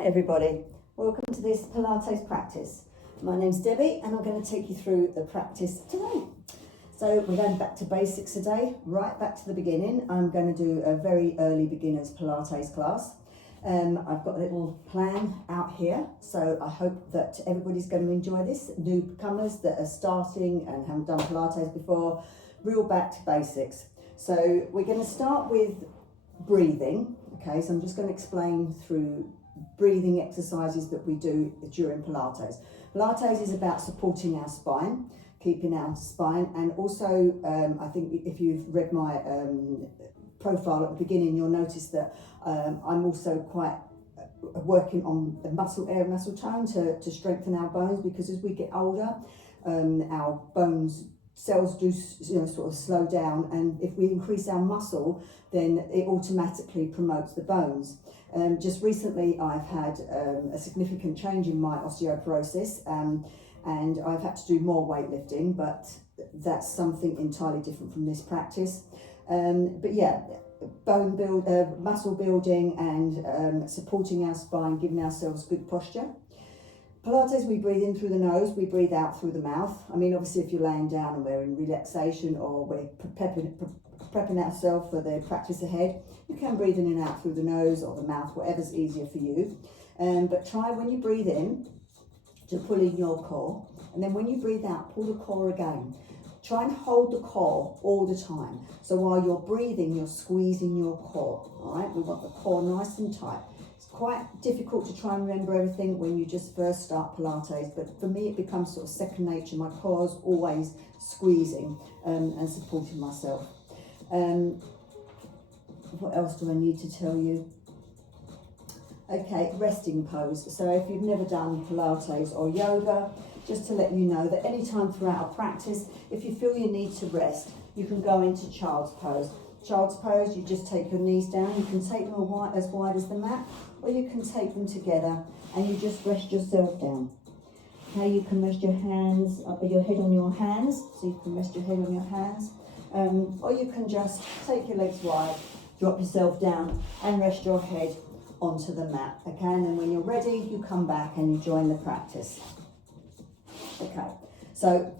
Hi everybody, welcome to this Pilates practice. My name's Debbie and I'm going to take you through the practice today. So we're going back to basics today, right back to the beginning. I'm going to do a very early beginners Pilates class. I've got a little plan out here, so I hope that everybody's going to enjoy this. Newcomers that are starting and haven't done Pilates before, real back to basics. So we're going to start with breathing. Okay, so I'm just going to explain through breathing exercises that we do during Pilates. Pilates is about supporting our spine, keeping our spine, and also I think if you've read my profile at the beginning, you'll notice that I'm also quite working on the muscle tone to strengthen our bones, because as we get older, our bones cells do sort of slow down, and if we increase our muscle, then it automatically promotes the bones. Just recently I've had a significant change in my osteoporosis, and I've had to do more weightlifting, but that's something entirely different from this practice. But yeah, muscle building and supporting our spine, giving ourselves good posture. Pilates, we breathe in through the nose, we breathe out through the mouth. I mean, obviously if you're laying down and we're in relaxation, or we're prepping ourselves for the practice ahead, you can breathe in and out through the nose or the mouth, whatever's easier for you. But try, when you breathe in, to pull in your core, and then when you breathe out, pull the core again. Try and hold the core all the time. So while you're breathing, you're squeezing your core, all right? We want the core nice and tight. It's quite difficult to try and remember everything when you just first start Pilates, but for me it becomes sort of second nature. My core's always squeezing and supporting myself. What else do I need to tell you? Okay, resting pose. So if you've never done Pilates or yoga, just to let you know that anytime throughout a practice, if you feel you need to rest, you can go into child's pose. Child's pose, you just take your knees down. You can take them as wide as the mat, or you can take them together and you just rest yourself down. Okay, you can rest your hands, your head on your hands, so you can rest your head on your hands. Or you can just take your legs wide, drop yourself down and rest your head onto the mat. Okay, and then when you're ready, you come back and you join the practice. Okay, so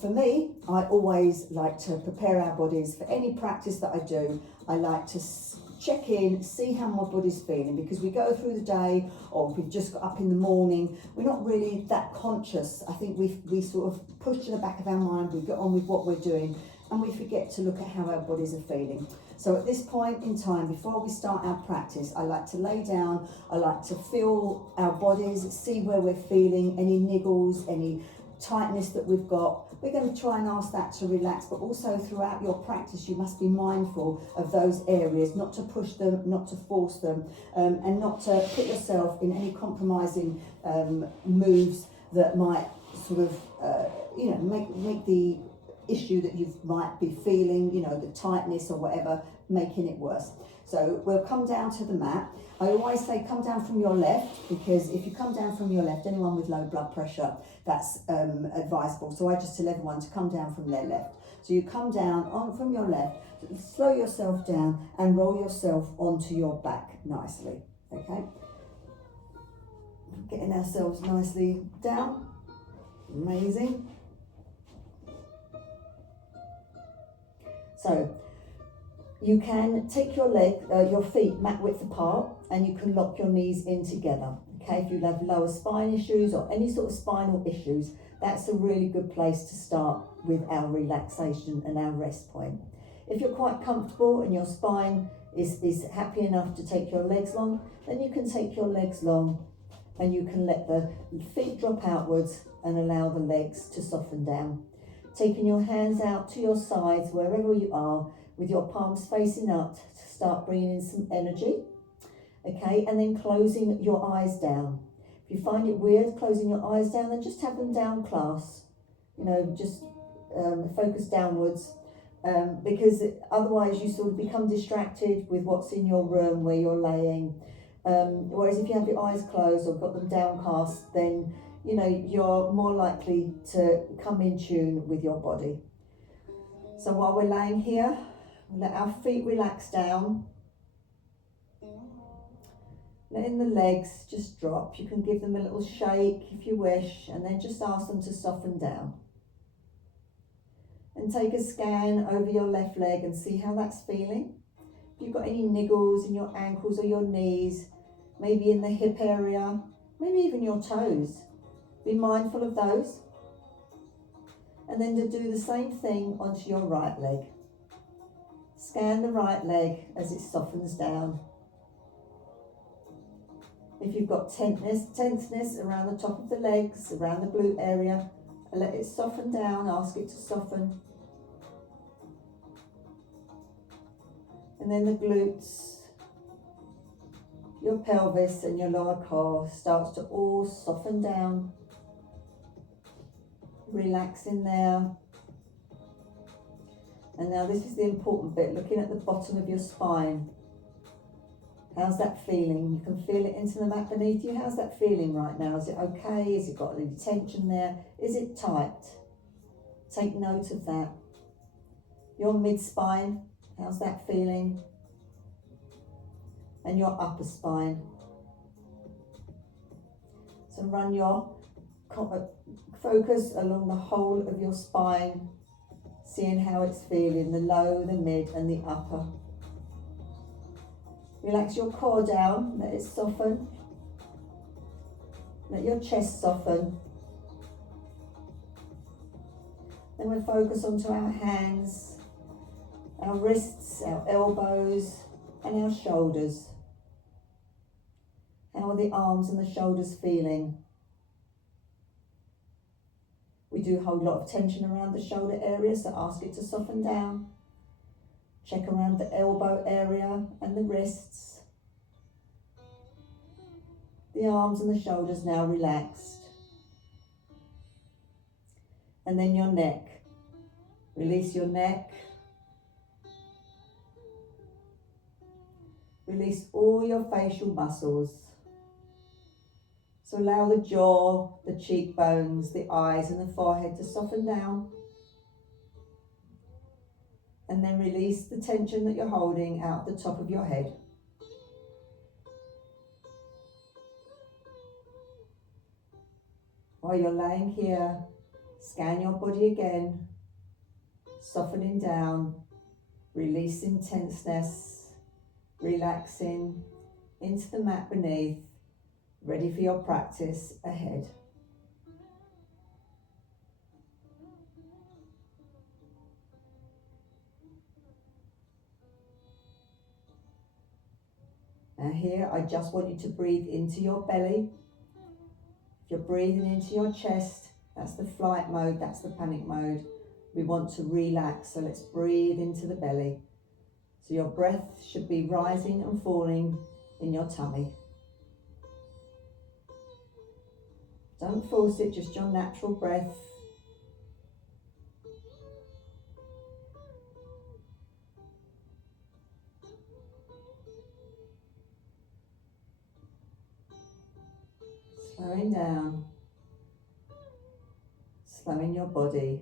for me, I always like to prepare our bodies for any practice that I do. I like to check in, see how my body's feeling, because we go through the day, or we've just got up in the morning, we're not really that conscious. I think we sort of push to the back of our mind, we get on with what we're doing, and we forget to look at how our bodies are feeling. So at this point in time, before we start our practice, I like to lay down, I like to feel our bodies, see where we're feeling, any niggles, any tightness that we've got. We're going to try and ask that to relax, but also throughout your practice, you must be mindful of those areas, not to push them, not to force them, and not to put yourself in any compromising moves that might sort of, make the issue that you might be feeling, the tightness or whatever, making it worse. So we'll come down to the mat. I always say come down from your left, because if you come down from your left, anyone with low blood pressure, that's advisable. So I just tell everyone to come down from their left. So you come down from your left, slow yourself down and roll yourself onto your back nicely, okay? Getting ourselves nicely down, amazing. So you can take your feet mat width apart, and you can lock your knees in together. Okay, if you have lower spine issues or any sort of spinal issues, that's a really good place to start with our relaxation and our rest point. If you're quite comfortable and your spine is happy enough to take your legs long, then you can take your legs long, and you can let the feet drop outwards and allow the legs to soften down. Taking your hands out to your sides, wherever you are, with your palms facing up, to start bringing in some energy. Okay, and then closing your eyes down. If you find it weird closing your eyes down, then just have them down class. Just focus downwards, because otherwise you sort of become distracted with what's in your room where you're laying. Whereas if you have your eyes closed or got them downcast, then you're more likely to come in tune with your body. So while we're laying here, let our feet relax down. Letting the legs just drop. You can give them a little shake if you wish, and then just ask them to soften down. And take a scan over your left leg and see how that's feeling. If you've got any niggles in your ankles or your knees, maybe in the hip area, maybe even your toes, be mindful of those. And then to do the same thing onto your right leg. Scan the right leg as it softens down. If you've got tenseness around the top of the legs, around the glute area, let it soften down, ask it to soften. And then the glutes, your pelvis and your lower core starts to all soften down. Relax in there. And now this is the important bit, looking at the bottom of your spine. How's that feeling? You can feel it into the mat beneath you. How's that feeling right now? Is it okay? Has it got any tension there? Is it tight? Take note of that. Your mid-spine, how's that feeling? And your upper spine. So run your focus along the whole of your spine, seeing how it's feeling, the low, the mid and the upper. Relax your core down, let it soften. Let your chest soften. Then we'll focus onto our hands, our wrists, our elbows and our shoulders. How are the arms and the shoulders feeling? We do hold a lot of tension around the shoulder area, so ask it to soften down. Check around the elbow area and the wrists. The arms and the shoulders now relaxed. And then your neck. Release your neck. Release all your facial muscles. So allow the jaw, the cheekbones, the eyes and the forehead to soften down. And then release the tension that you're holding out the top of your head. While you're laying here, scan your body again, softening down, releasing tenseness, relaxing into the mat beneath, ready for your practice ahead. Now here, I just want you to breathe into your belly. If you're breathing into your chest, that's the flight mode, that's the panic mode. We want to relax, so let's breathe into the belly. So your breath should be rising and falling in your tummy. Don't force it, just your natural breath. Slowing down, slowing your body,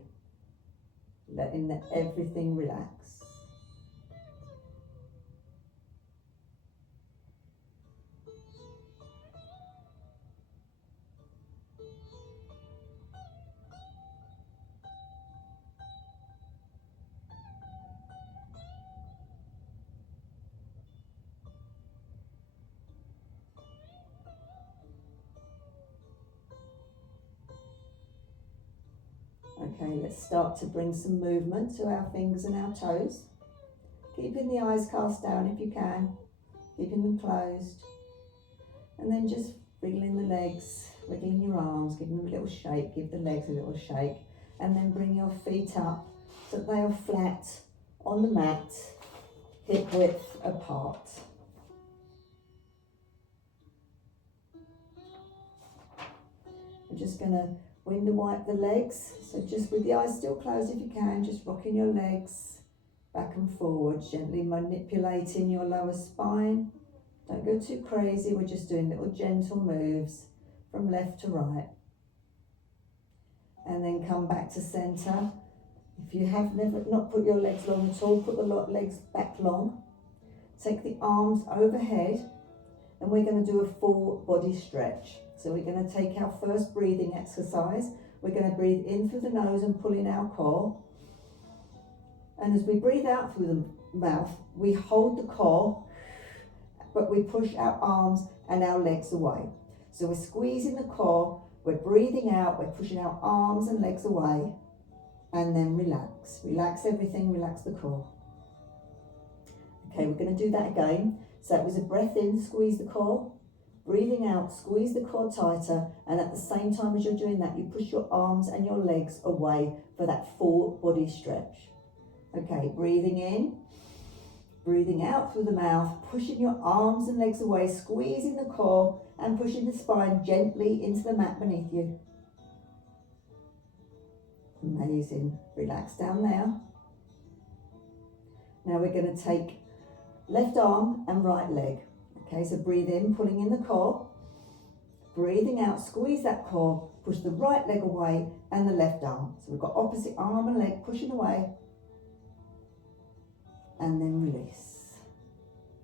letting everything relax. Okay, let's start to bring some movement to our fingers and our toes. Keeping the eyes cast down if you can, keeping them closed. And then just wriggling the legs, wriggling your arms, giving them a little shake, give the legs a little shake. And then bring your feet up so that they are flat on the mat, hip width apart. We're just going to window wipe the legs, so just with the eyes still closed if you can, just rocking your legs back and forward, gently manipulating your lower spine. Don't go too crazy, we're just doing little gentle moves from left to right. And then come back to centre. If you have not put your legs long at all, put the legs back long. Take the arms overhead, and we're going to do a full body stretch. So we're going to take our first breathing exercise. We're going to breathe in through the nose and pull in our core. And as we breathe out through the mouth, we hold the core, but we push our arms and our legs away. So we're squeezing the core, we're breathing out, we're pushing our arms and legs away, and then relax. Relax everything, relax the core. Okay, we're going to do that again. So it was a breath in, squeeze the core. Breathing out, squeeze the core tighter, and at the same time as you're doing that, you push your arms and your legs away for that full body stretch. Okay, breathing in, breathing out through the mouth, pushing your arms and legs away, squeezing the core and pushing the spine gently into the mat beneath you. Amazing. Relax down there. Now we're going to take left arm and right leg. Okay, so breathe in, pulling in the core. Breathing out, squeeze that core, push the right leg away and the left arm. So we've got opposite arm and leg pushing away. And then release.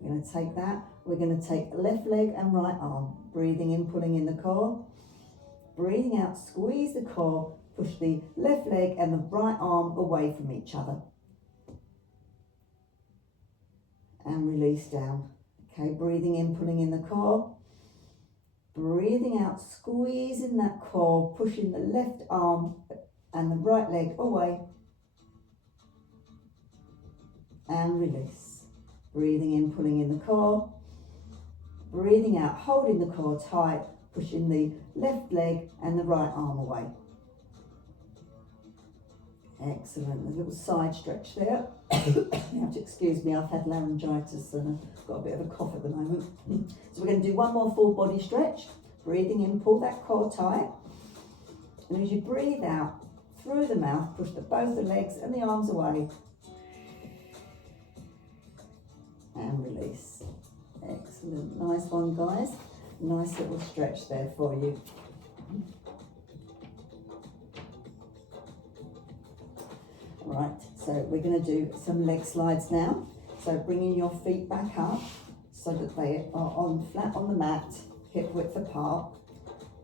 We're going to take that. We're going to take left leg and right arm. Breathing in, pulling in the core. Breathing out, squeeze the core, push the left leg and the right arm away from each other. And release down. Okay, breathing in, pulling in the core. Breathing out, squeezing that core, pushing the left arm and the right leg away. And release. Breathing in, pulling in the core. Breathing out, holding the core tight, pushing the left leg and the right arm away. Excellent. A little side stretch there. You have to excuse me, I've had laryngitis and I've got a bit of a cough at the moment. So we're going to do one more full body stretch. Breathing in, pull that core tight. And as you breathe out through the mouth, push both the legs and the arms away. And release. Excellent. Nice one, guys. Nice little stretch there for you. Right, so we're going to do some leg slides now. So bringing your feet back up so that they are flat on the mat, hip width apart.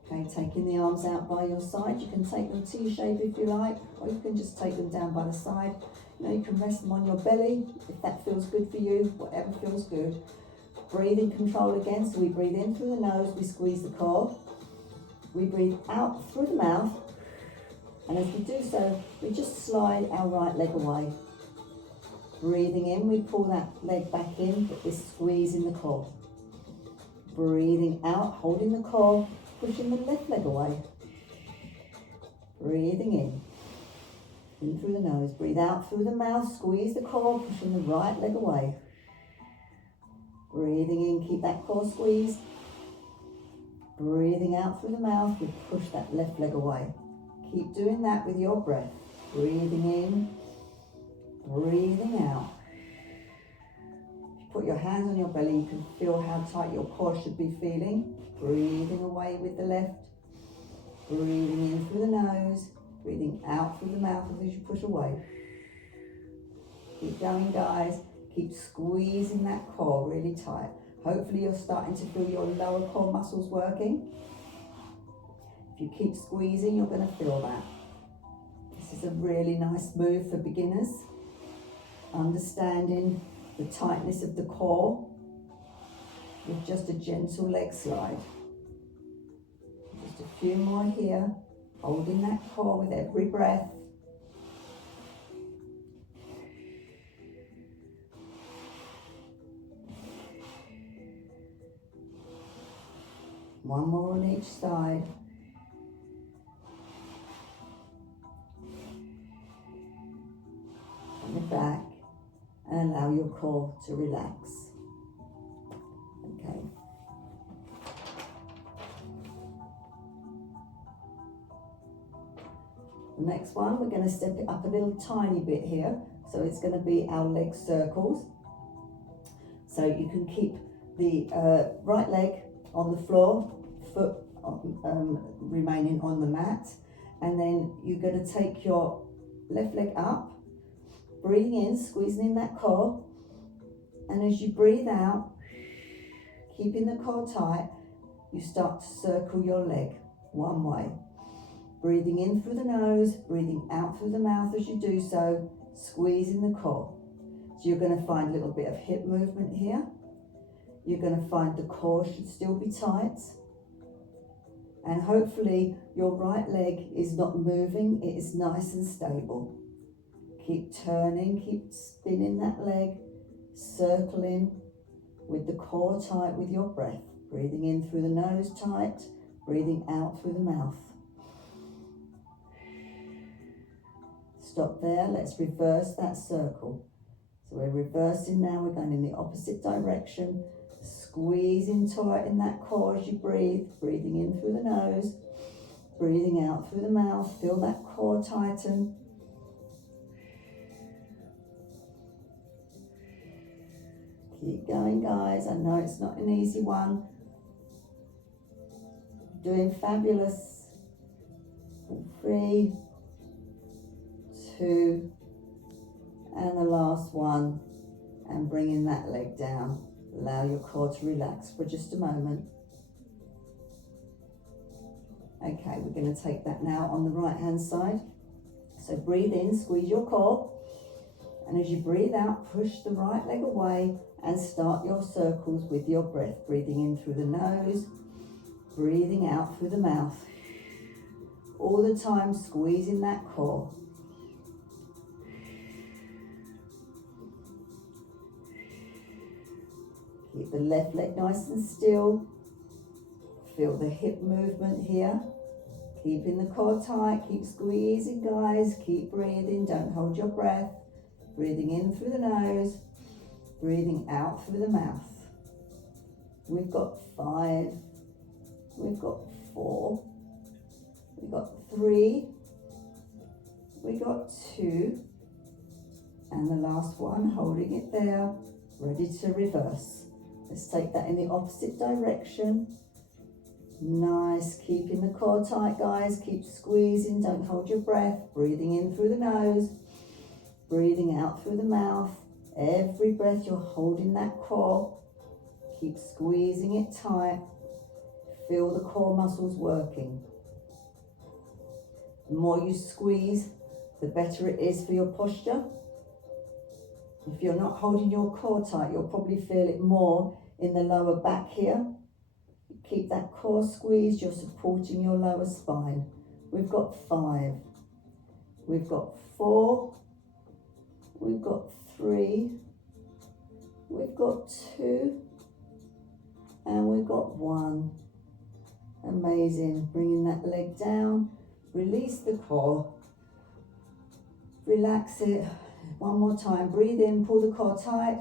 Okay, taking the arms out by your side. You can take them T-shape if you like, or you can just take them down by the side. You can rest them on your belly if that feels good for you, whatever feels good. Breathing control again, so we breathe in through the nose, we squeeze the core. We breathe out through the mouth, and as we do so, we just slide our right leg away. Breathing in, we pull that leg back in, but we're squeezing the core. Breathing out, holding the core, pushing the left leg away. Breathing in through the nose, breathe out through the mouth, squeeze the core, pushing the right leg away. Breathing in, keep that core squeezed. Breathing out through the mouth, we push that left leg away. Keep doing that with your breath. Breathing in, breathing out. If you put your hands on your belly, you can feel how tight your core should be feeling. Breathing away with the left. Breathing in through the nose. Breathing out through the mouth as you push away. Keep going, guys. Keep squeezing that core really tight. Hopefully you're starting to feel your lower core muscles working. If you keep squeezing, you're going to feel that. This is a really nice move for beginners. Understanding the tightness of the core with just a gentle leg slide. Just a few more here, holding that core with every breath. One more on each side. On the back, and allow your core to relax. Okay. The next one, we're going to step it up a little tiny bit here. So it's going to be our leg circles. So you can keep the right leg on the floor, foot remaining on the mat, and then you're going to take your left leg up, breathing in, squeezing in that core, and as you breathe out, keeping the core tight, you start to circle your leg one way. Breathing in through the nose, breathing out through the mouth as you do so, squeezing the core. So you're going to find a little bit of hip movement here. You're going to find the core should still be tight. And hopefully your right leg is not moving, it is nice and stable. Keep turning, keep spinning that leg, circling with the core tight with your breath. Breathing in through the nose tight, breathing out through the mouth. Stop there, let's reverse that circle. So we're reversing now, we're going in the opposite direction. Squeezing tight in that core as you breathe, breathing in through the nose, breathing out through the mouth. Feel that core tighten. Keep going, guys. I know it's not an easy one. Doing fabulous. 3, 2, and the last one, and bringing that leg down. Allow your core to relax for just a moment. Okay, we're going to take that now on the right hand side. So breathe in, squeeze your core, and as you breathe out, push the right leg away and start your circles with your breath. Breathing in through the nose, breathing out through the mouth. All the time squeezing that core. Keep the left leg nice and still. Feel the hip movement here. Keeping the core tight, keep squeezing, guys. Keep breathing, don't hold your breath. Breathing in through the nose, breathing out through the mouth. We've got 5, we've got 4, we've got 3, we've got 2, and the last one, holding it there, ready to reverse. Let's take that in the opposite direction. Nice, keeping the core tight, guys. Keep squeezing, don't hold your breath. Breathing in through the nose, breathing out through the mouth. Every breath you're holding that core. Keep squeezing it tight. Feel the core muscles working. The more you squeeze, the better it is for your posture. If you're not holding your core tight, you'll probably feel it more in the lower back here. Keep that core squeezed, you're supporting your lower spine. We've got 5, we've got 4, we've got 3, we've got 2, and we've got 1. Amazing. Bringing that leg down, release the core, relax it. One more time, breathe in, pull the core tight,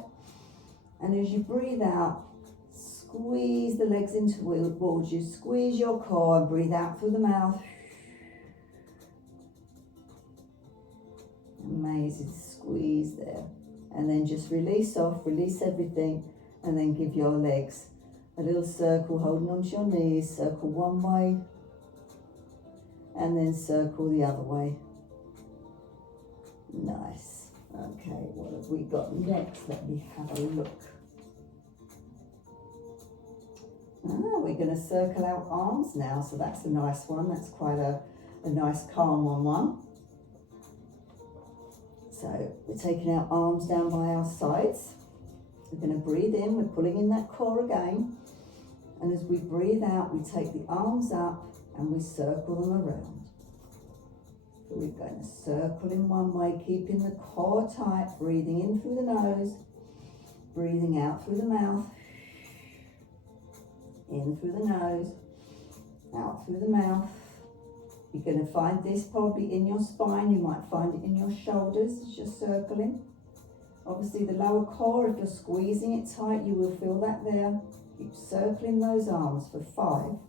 and as you breathe out, squeeze the legs towards you, squeeze your core and breathe out through the mouth. Amazing, squeeze there. And then just release off, release everything, and then give your legs a little circle, holding onto your knees. Circle one way, and then circle the other way. Nice. Okay, what have we got next? Let me have a look. We're going to circle our arms now, so that's a nice one. That's quite a nice calm one. So we're taking our arms down by our sides. We're going to breathe in, we're pulling in that core again. And as we breathe out, we take the arms up and we circle them around. So we're going to circle in one way, keeping the core tight, breathing in through the nose, breathing out through the mouth. In through the nose, out through the mouth. You're going to find this probably in your spine. You might find it in your shoulders as you're circling. Obviously the lower core, if you're squeezing it tight, you will feel that there. Keep circling those arms for 5,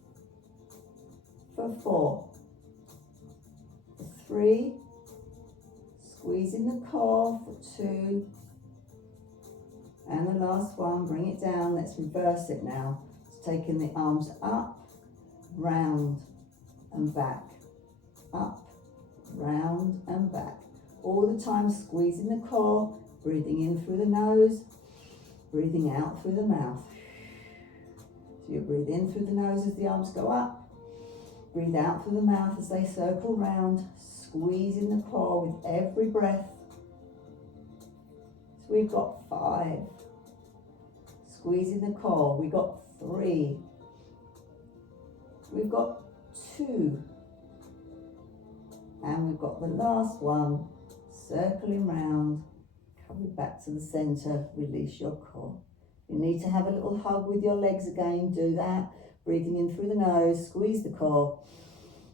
for 4, for 3, squeezing the core for 2, and the last one, bring it down. Let's reverse it now. Taking the arms up, round and back, up, round and back. All the time squeezing the core, breathing in through the nose, breathing out through the mouth. So you breathe in through the nose as the arms go up. Breathe out through the mouth as they circle round. Squeezing the core with every breath. So we've got 5. Squeezing the core. We've got 3. We've got 2. And we've got the last one. Circling round. Coming back to the centre. Release your core. You need to have a little hug with your legs again. Do that. Breathing in through the nose. Squeeze the core.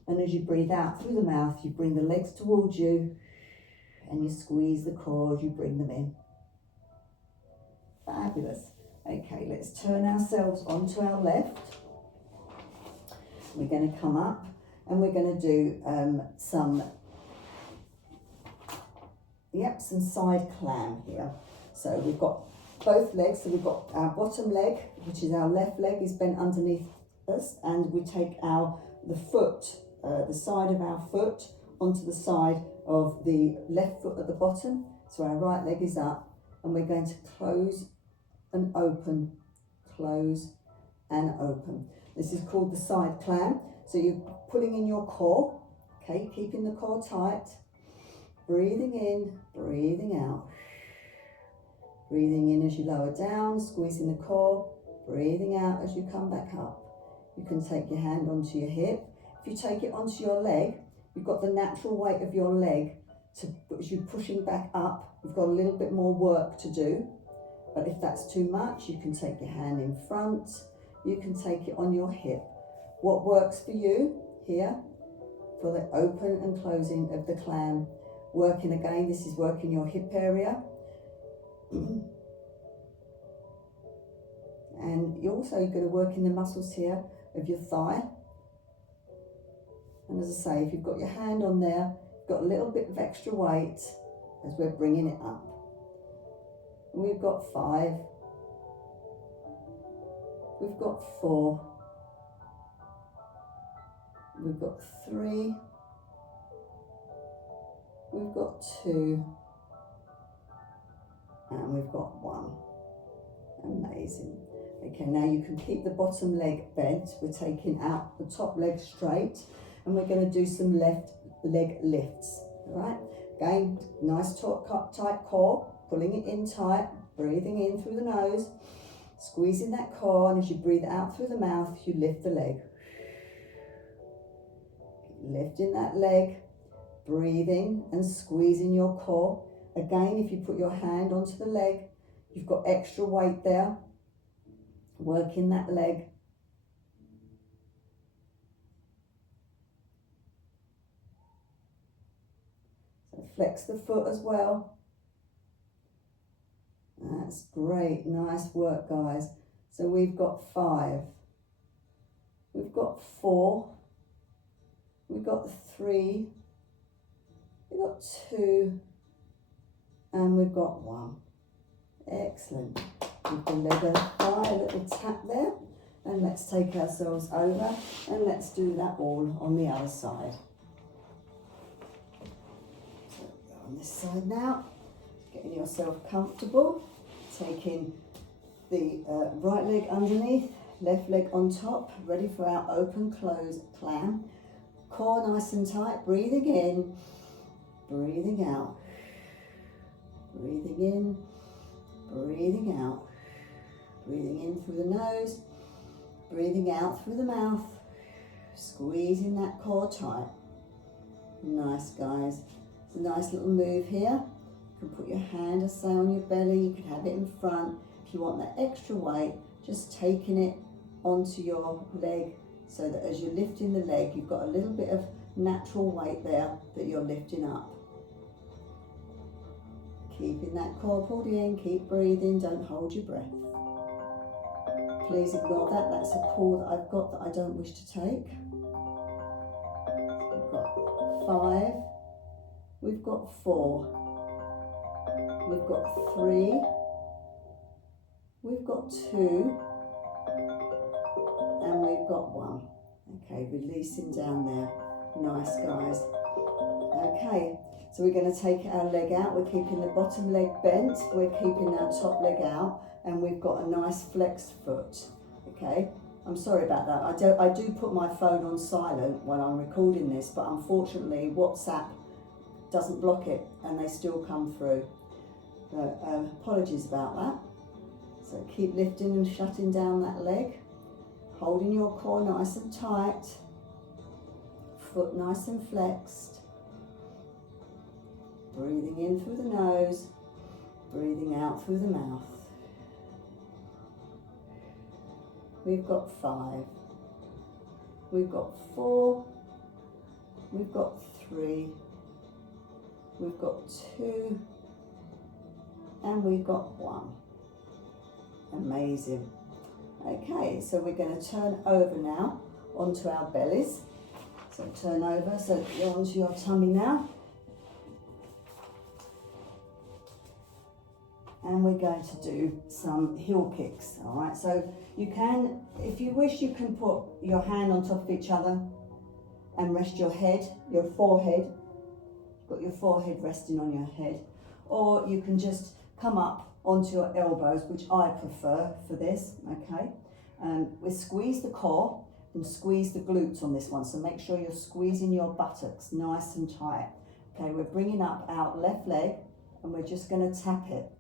And as you breathe out through the mouth, you bring the legs towards you and you squeeze the core as you bring them in. Fabulous. Okay, let's turn ourselves onto our left. We're going to come up and we're going to do some side clam here. So we've got both legs. So we've got our bottom leg, which is our left leg, is bent underneath us, and we take the foot, the side of our foot onto the side of the left foot at the bottom. So our right leg is up, and we're going to close and open, close and open. This is called the side clam. So you're pulling in your core, okay, keeping the core tight, breathing in, breathing out. Breathing in as you lower down, squeezing the core, breathing out as you come back up. You can take your hand onto your hip. If you take it onto your leg, you've got the natural weight of your leg as you're pushing back up. You've got a little bit more work to do. But if that's too much, you can take your hand in front. You can take it on your hip. What works for you here for the open and closing of the clam? Working again, this is working your hip area. And you're also going to work in the muscles here of your thigh. And as I say, if you've got your hand on there, you've got a little bit of extra weight as we're bringing it up. And we've got 5. We've got 4. We've got 3. We've got 2. And we've got 1. Amazing. Okay, now you can keep the bottom leg bent. We're taking out the top leg straight, and we're going to do some left leg lifts. All right, again, nice tight core, pulling it in tight, breathing in through the nose, squeezing that core, and as you breathe out through the mouth, you lift the leg. Lifting that leg, breathing and squeezing your core. Again, if you put your hand onto the leg, you've got extra weight there. Working that leg. So flex the foot as well. That's great. Nice work, guys. So we've got 5. We've got 4. We've got 3. We've got 2. And we've got 1. Excellent. Give the leg a little tap there, and let's take ourselves over and let's do that all on the other side. So go on this side now, getting yourself comfortable, taking the right leg underneath, left leg on top, ready for our open close clam. Core nice and tight, breathing in, breathing out, breathing in, breathing out. Breathing in through the nose, breathing out through the mouth, squeezing that core tight. Nice, guys. It's a nice little move here. You can put your hand, as say, on your belly. You can have it in front. If you want that extra weight, just taking it onto your leg so that as you're lifting the leg, you've got a little bit of natural weight there that you're lifting up. Keeping that core pulled in, keep breathing, don't hold your breath. Please ignore that, that's a call that I've got that I don't wish to take. So we've got 5, we've got 4, we've got 3, we've got 2, and we've got 1. Okay, releasing down there. Nice, guys. Okay, so we're going to take our leg out. We're keeping the bottom leg bent, we're keeping our top leg out, and we've got a nice flexed foot. Okay, I'm sorry about that. I do put my phone on silent when I'm recording this, but unfortunately WhatsApp doesn't block it and they still come through. So apologies about that. So keep lifting and shutting down that leg, holding your core nice and tight, foot nice and flexed. Breathing in through the nose, breathing out through the mouth. We've got 5, we've got 4, we've got 3, we've got 2, and we've got 1. Amazing. Okay, so we're going to turn over now onto our bellies. So turn over, so you're onto your tummy now. And we're going to do some heel kicks, all right? So you can, if you wish, you can put your hand on top of each other and rest your head, your forehead, got your forehead resting on your head, or you can just come up onto your elbows, which I prefer for this, okay? We squeeze the core and squeeze the glutes on this one, so make sure you're squeezing your buttocks nice and tight. Okay, we're bringing up our left leg and we're just gonna tap it.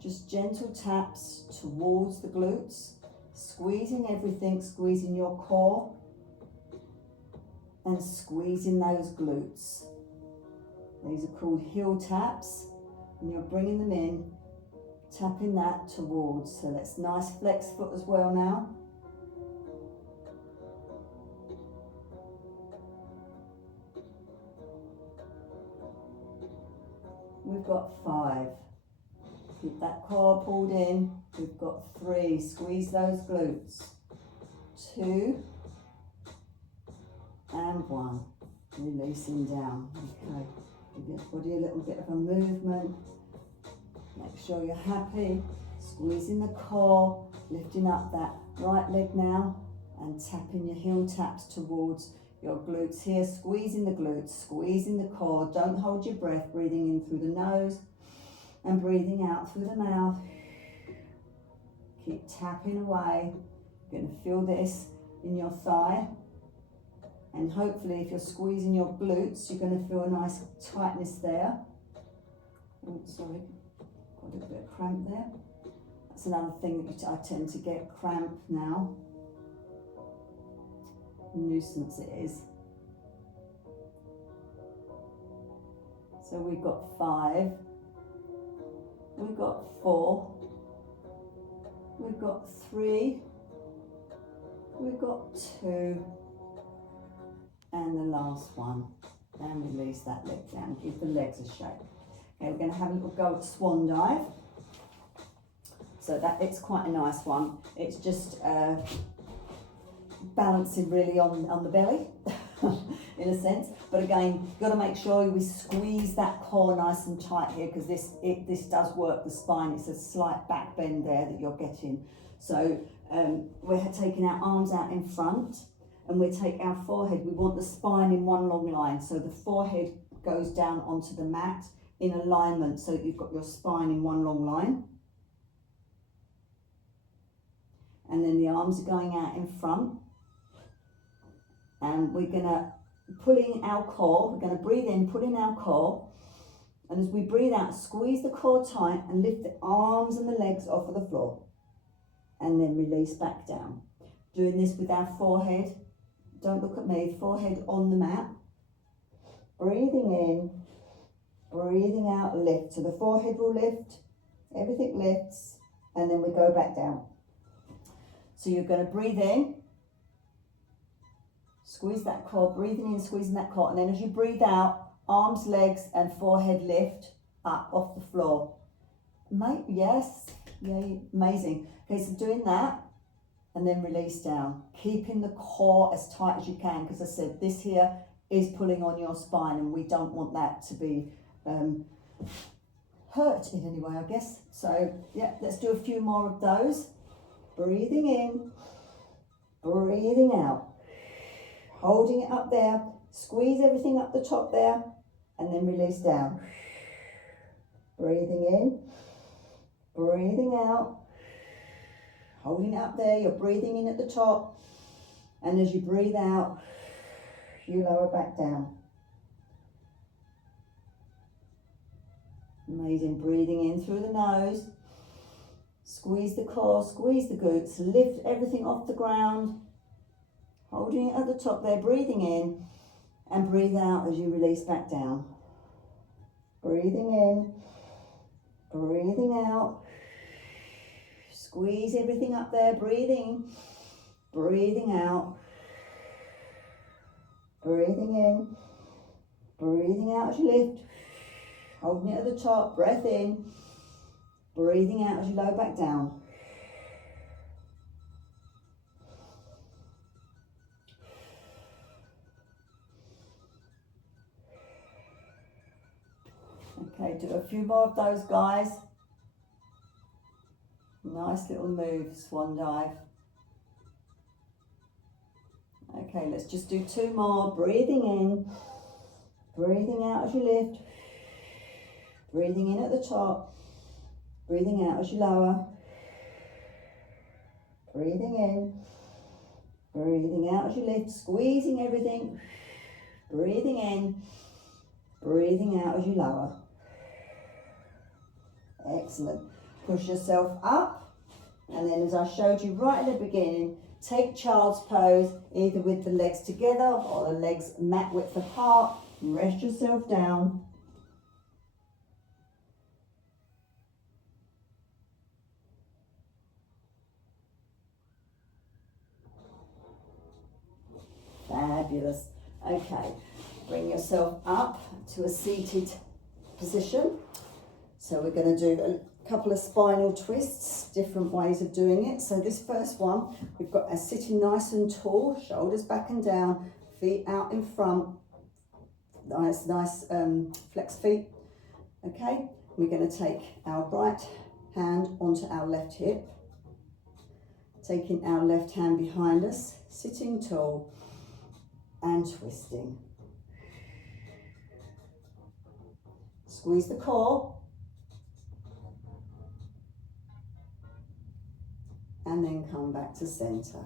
Just gentle taps towards the glutes, squeezing everything, squeezing your core and squeezing those glutes. These are called heel taps, and you're bringing them in, tapping that towards. So that's nice flex foot as well now. We've got 5. Keep that core pulled in. We've got 3. Squeeze those glutes. 2 and 1. Releasing down. Okay. Give your body a little bit of a movement. Make sure you're happy. Squeezing the core. Lifting up that right leg now and tapping your heel taps towards your glutes here. Squeezing the glutes. Squeezing the core. Don't hold your breath. Breathing in through the nose and breathing out through the mouth. Keep tapping away. You're going to feel this in your thigh. And hopefully if you're squeezing your glutes, you're going to feel a nice tightness there. Oh, sorry, got a little bit of cramp there. That's another thing that I tend to get cramp now. Nuisance it is. So we've got 5. We've got 4, we've got 3, we've got 2, and the last one. And release that leg down, give the legs a shake. Okay, we're going to have a little go at swan dive. So that it's quite a nice one. It's just balancing really on the belly. In a sense, but again, you've got to make sure we squeeze that core nice and tight here, because this does work the spine. It's a slight back bend there that you're getting. So we're taking our arms out in front and we take our forehead. We want the spine in one long line, so the forehead goes down onto the mat in alignment, so that you've got your spine in one long line. And then the arms are going out in front. And we're going to pull in our core. We're going to breathe in, pull in our core. And as we breathe out, squeeze the core tight and lift the arms and the legs off of the floor. And then release back down. Doing this with our forehead. Don't look at me, forehead on the mat. Breathing in, breathing out, lift. So the forehead will lift, everything lifts, and then we go back down. So you're going to breathe in. Squeeze that core, breathing in, squeezing that core, and then as you breathe out, arms, legs, and forehead lift up off the floor. Mate, yes, yeah, amazing. Okay, so doing that, and then release down. Keeping the core as tight as you can, because I said this here is pulling on your spine, and we don't want that to be hurt in any way, I guess. So yeah, let's do a few more of those. Breathing in, breathing out. Holding it up there, squeeze everything up the top there, and then release down. Breathing in, breathing out, Holding it up there, you're breathing in at the top. And as you breathe out, you lower back down. Amazing, breathing in through the nose. Squeeze the core, squeeze the glutes, lift everything off the ground. Holding it at the top there, breathing in and breathe out as you release back down. Breathing in, breathing out. Squeeze everything up there, breathing, breathing out. Breathing in, breathing out as you lift. Holding it at the top, breath in, breathing out as you lower back down. Okay, do a few more of those, guys. Nice little move, swan dive. Okay, let's just do 2 more. Breathing in, breathing out as you lift. Breathing in at the top, breathing out as you lower. Breathing in, breathing out as you lift, squeezing everything. Breathing in, breathing out as you lower. Excellent. Push yourself up, and then as I showed you right at the beginning, take child's pose, either with the legs together or the legs mat width apart. Rest yourself down. Fabulous. Okay, bring yourself up to a seated position. So we're going to do a couple of spinal twists, different ways of doing it. So this first one, we've got us sitting nice and tall, shoulders back and down, feet out in front. Nice flex feet. Okay, we're going to take our right hand onto our left hip, taking our left hand behind us, sitting tall and twisting. Squeeze the core and then come back to center.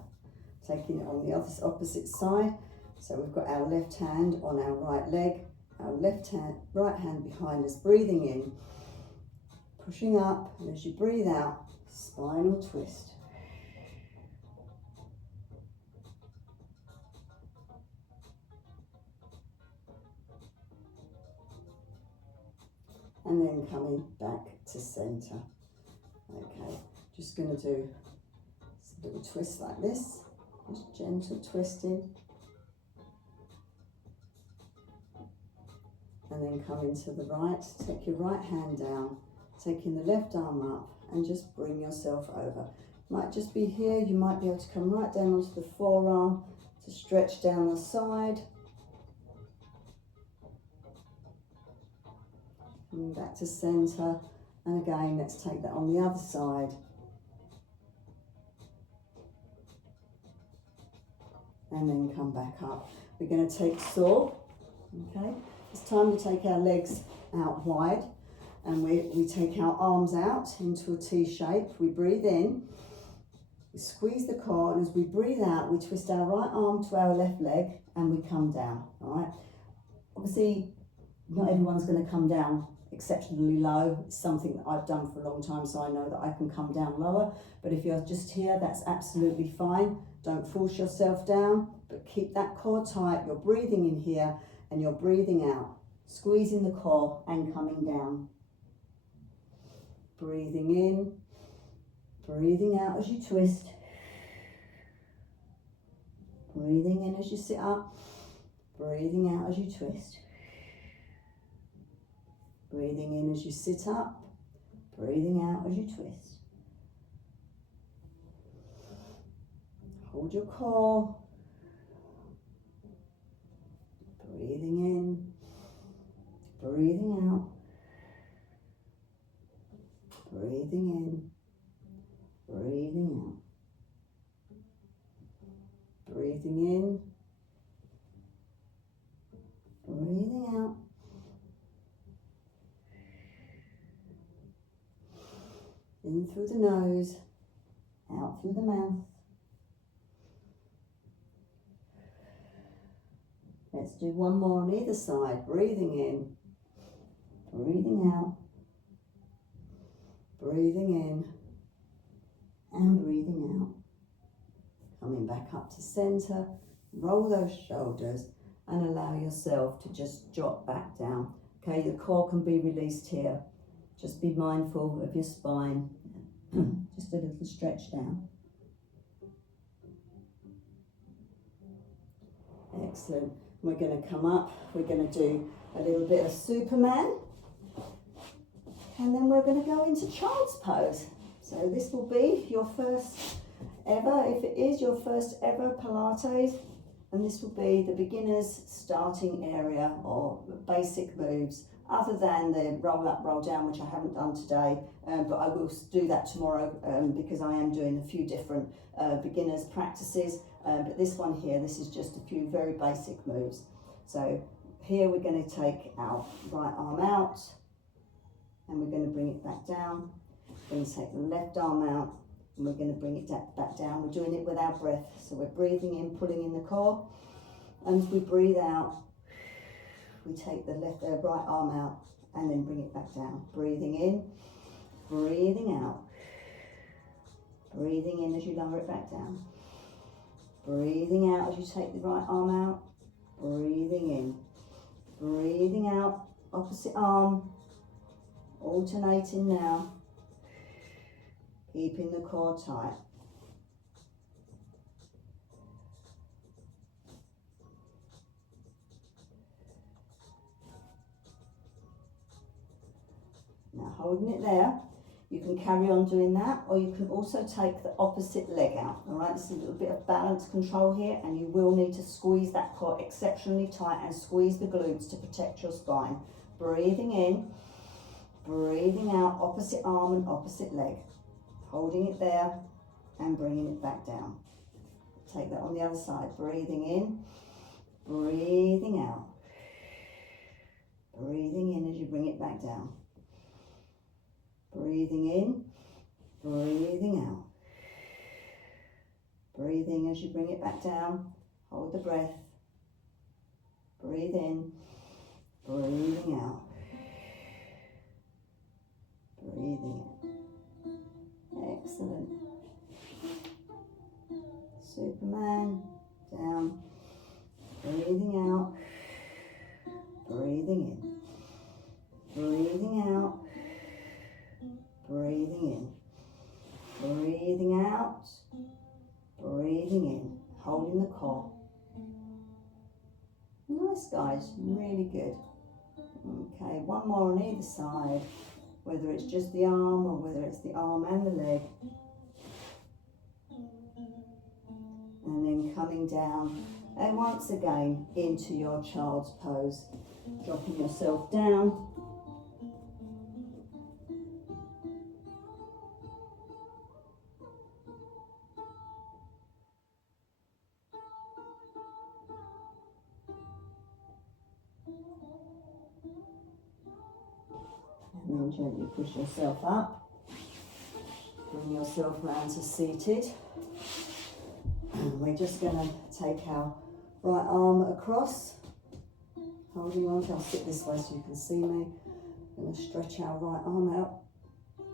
Taking it on the opposite side. So we've got our left hand on our right leg, our right hand behind us, breathing in, pushing up, and as you breathe out, spinal twist. And then coming back to center. Okay, just going to do a little twist like this, just gentle twisting. And then coming to the right, take your right hand down, taking the left arm up, and just bring yourself over. Might just be here, you might be able to come right down onto the forearm to stretch down the side. Coming back to center, and again, let's take that on the other side. And then come back up. We're going to take saw, okay? It's time to take our legs out wide, and we take our arms out into a T shape. We breathe in, we squeeze the core, and as we breathe out, we twist our right arm to our left leg, and we come down, all right? Obviously, not everyone's going to come down exceptionally low. It's something that I've done for a long time, so I know that I can come down lower. But if you're just here, that's absolutely fine. Don't force yourself down, but keep that core tight. You're breathing in here and you're breathing out, squeezing the core and coming down. Breathing in, breathing out as you twist. Breathing in as you sit up, breathing out as you twist. Breathing in as you sit up, breathing out as you twist. Hold your core. Breathing in, breathing out. Breathing in, breathing out. Breathing in, breathing out. In through the nose, out out through the mouth. Let's do one more on either side. Breathing in, breathing out, breathing in, and breathing out. Coming back up to center, roll those shoulders and allow yourself to just drop back down. Okay, the core can be released here. Just be mindful of your spine. Just a little stretch down. Excellent. We're going to come up, we're going to do a little bit of Superman, and then we're going to go into child's pose. So this will be your first ever, if it is your first ever Pilates, and this will be the beginner's starting area or basic moves, other than the roll up, roll down, which I haven't done today, but I will do that tomorrow because I am doing a few different beginners practices. But this one here, this is just a few very basic moves. So here we're going to take our right arm out and we're going to bring it back down. We're going to take the left arm out and we're going to bring it back down. We're doing it with our breath. So we're breathing in, pulling in the core, and as we breathe out, we take the right arm out and then bring it back down. Breathing in, breathing out. Breathing in as you lower it back down. Breathing out as you take the right arm out. Breathing in. Breathing out, opposite arm. Alternating now. Keeping the core tight. Now holding it there, you can carry on doing that, or you can also take the opposite leg out. All right, this is a little bit of balance control here, and you will need to squeeze that core exceptionally tight and squeeze the glutes to protect your spine. Breathing in, breathing out, opposite arm and opposite leg. Holding it there and bringing it back down. Take that on the other side. Breathing in, breathing out. Breathing in as you bring it back down. Breathing in, breathing out. Breathing as you bring it back down. Hold the breath. Breathe in, breathing out. Breathing in. Excellent. Superman, down. Breathing out. Breathing in. Breathing out. Breathing in, breathing out, breathing in, holding the core. Nice guys, really good. Okay, one more on either side, whether it's just the arm or whether it's the arm and the leg. And then coming down, and once again into your child's pose, dropping yourself down. And then gently push yourself up. Bring yourself round to seated. And we're just going to take our right arm across. Holding on, I'll sit this way so you can see me. I'm going to stretch our right arm out.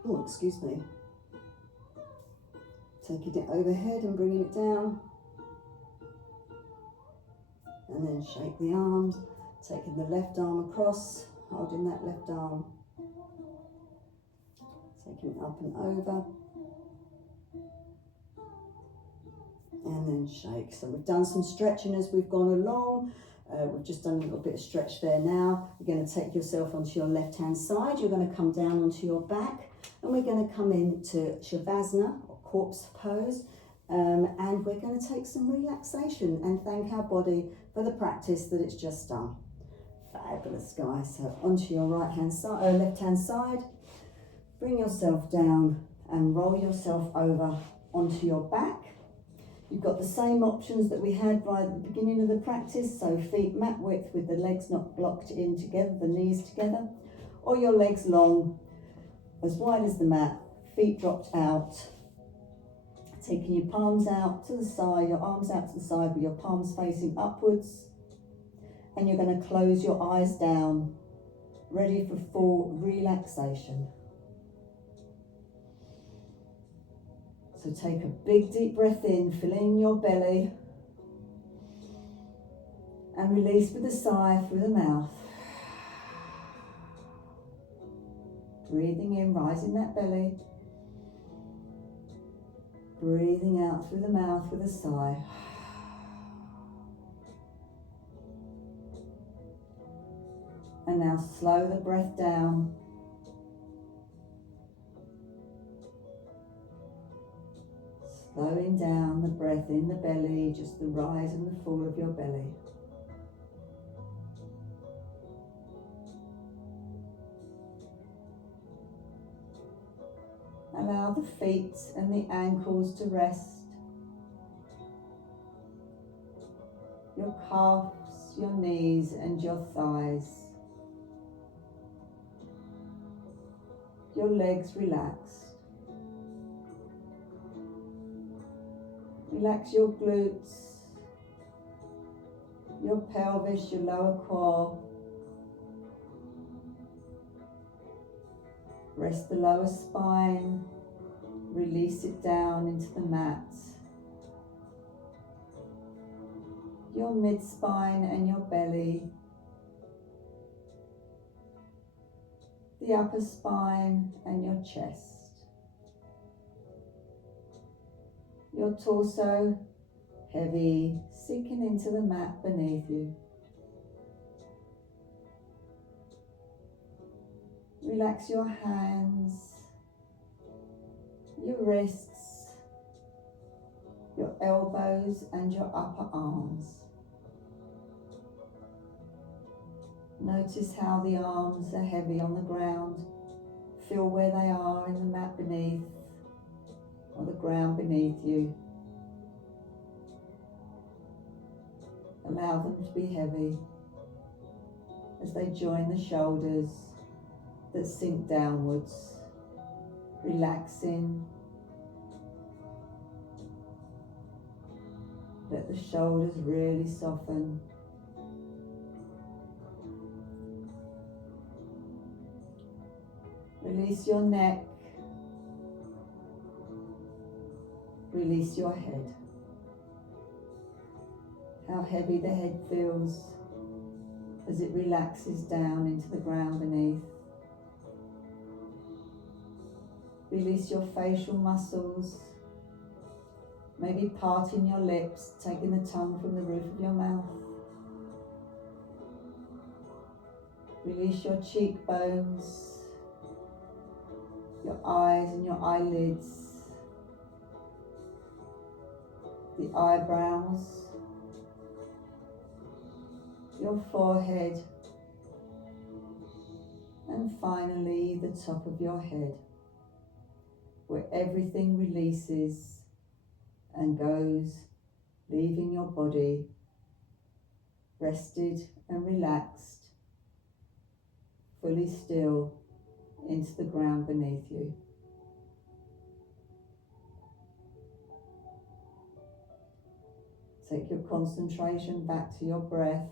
Oh, excuse me. Taking it overhead and bringing it down. And then shake the arms. Taking the left arm across, holding that left arm. Taking it up and over. And then shake. So we've done some stretching as we've gone along. We've just done a little bit of stretch there now. You're going to take yourself onto your left hand side. You're going to come down onto your back. And we're going to come into Shavasana or corpse pose. And we're going to take some relaxation and thank our body for the practice that it's just done. Fabulous, guys. So onto your right hand side, left hand side. Bring yourself down and roll yourself over onto your back. You've got the same options that we had right at the beginning of the practice, so feet mat width with the legs not blocked in together, the knees together, or your legs long, as wide as the mat, feet dropped out, Taking your palms out to the side, your arms out to the side with your palms facing upwards. And you're going to close your eyes down, ready for full relaxation. So take a big deep breath in, filling your belly. And release with a sigh through the mouth. Breathing in, rising that belly. Breathing out through the mouth with a sigh. And now slow the breath down. Slowing down the breath in the belly, just the rise and the fall of your belly. Allow the feet and the ankles to rest. Your calves, your knees and your thighs. Your legs relaxed. Relax your glutes, your pelvis, your lower core. Rest the lower spine, release it down into the mat. Your mid-spine and your belly. The upper spine and your chest. Your torso heavy, sinking into the mat beneath you. Relax your hands, your wrists, your elbows and your upper arms. Notice how the arms are heavy on the ground. Feel where they are in the mat beneath or the ground beneath you. Allow them to be heavy as they join the shoulders that sink downwards, relaxing. Let the shoulders really soften. Release your neck. Release your head. How heavy the head feels as it relaxes down into the ground beneath. Release your facial muscles, maybe parting your lips, taking the tongue from the roof of your mouth. Release your cheekbones, your eyes and your eyelids, the eyebrows, your forehead, and finally the top of your head, where everything releases and goes, leaving your body rested and relaxed, fully still into the ground beneath you. Take your concentration back to your breath,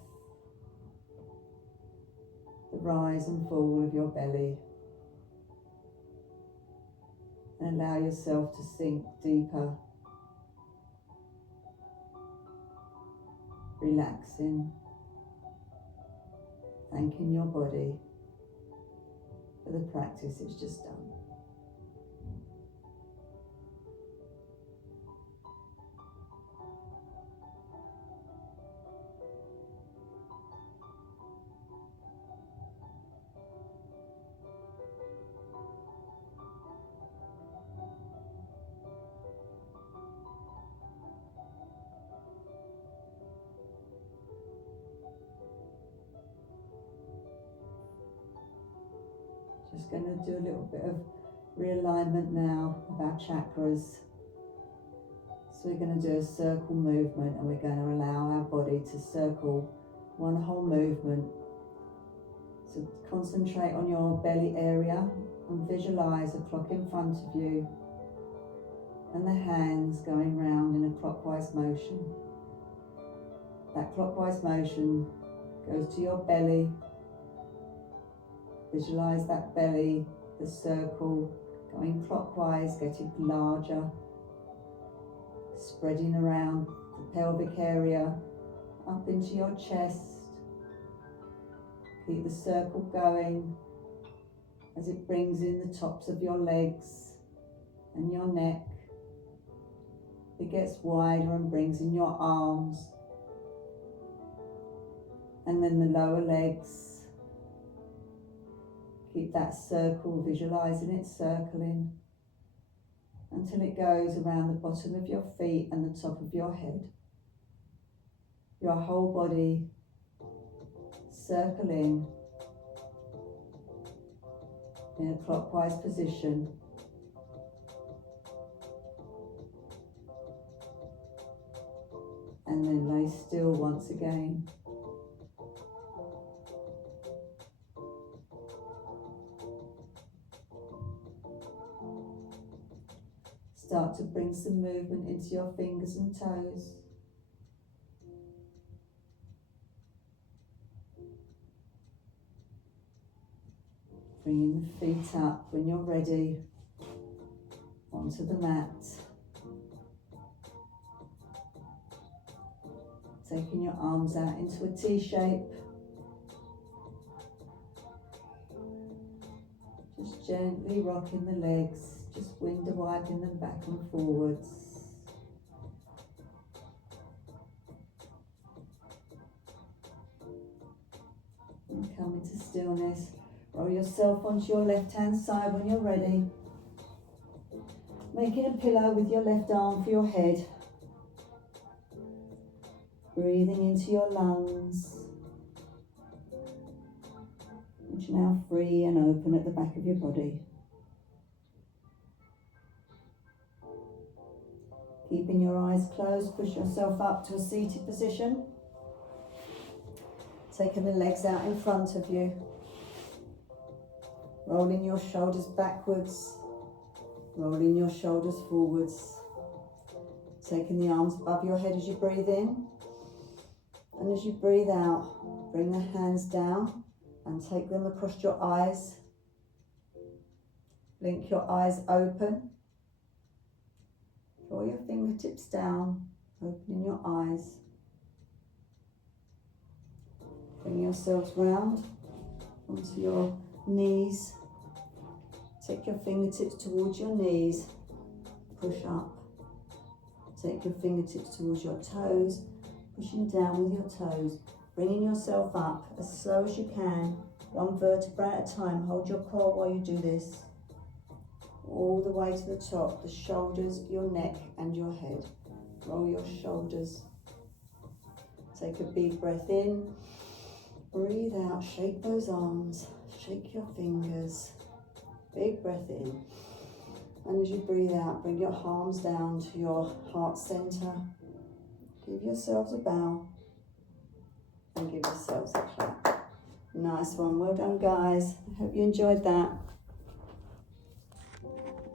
the rise and fall of your belly, and allow yourself to sink deeper, relaxing, thanking your body for the practice it's just done. Just going to do a little bit of realignment now of our chakras. So we're going to do a circle movement, and we're going to allow our body to circle one whole movement. So concentrate on your belly area and visualize a clock in front of you. and the hands going round in a clockwise motion. That clockwise motion goes to your belly. Visualize that belly, the circle, going clockwise, getting larger, spreading around the pelvic area, up into your chest. Keep the circle going as it brings in the tops of your legs and your neck. It gets wider and brings in your arms, and then the lower legs. Keep that circle, visualizing it circling until it goes around the bottom of your feet and the top of your head. Your whole body circling in a clockwise position. And then lay still once again. Start to bring some movement into your fingers and toes. Bringing the feet up when you're ready onto the mat. Taking your arms out into a T shape. Just gently rocking the legs, just window wiping them back and forwards. And come into stillness. Roll yourself onto your left hand side when you're ready. Making a pillow with your left arm for your head. Breathing into your lungs, which are now free and open at the back of your body. Keeping your eyes closed, push yourself up to a seated position. Taking the legs out in front of you. Rolling your shoulders backwards, rolling your shoulders forwards. Taking the arms above your head as you breathe in. And as you breathe out, bring the hands down and take them across your eyes. Blink your eyes open. Draw your fingertips down, opening your eyes. Bring yourselves round onto your knees. Take your fingertips towards your knees. Push up. Take your fingertips towards your toes. Pushing down with your toes, bringing yourself up as slow as you can, one vertebra at a time. Hold your core while you do this. All the way to the top, the shoulders, your neck and your head. Roll your shoulders. Take a big breath in. Breathe out, shake those arms, shake your fingers. Big breath in. And as you breathe out, bring your arms down to your heart center. Give yourselves a bow and give yourselves a clap. Nice one. Well done, guys. I hope you enjoyed that.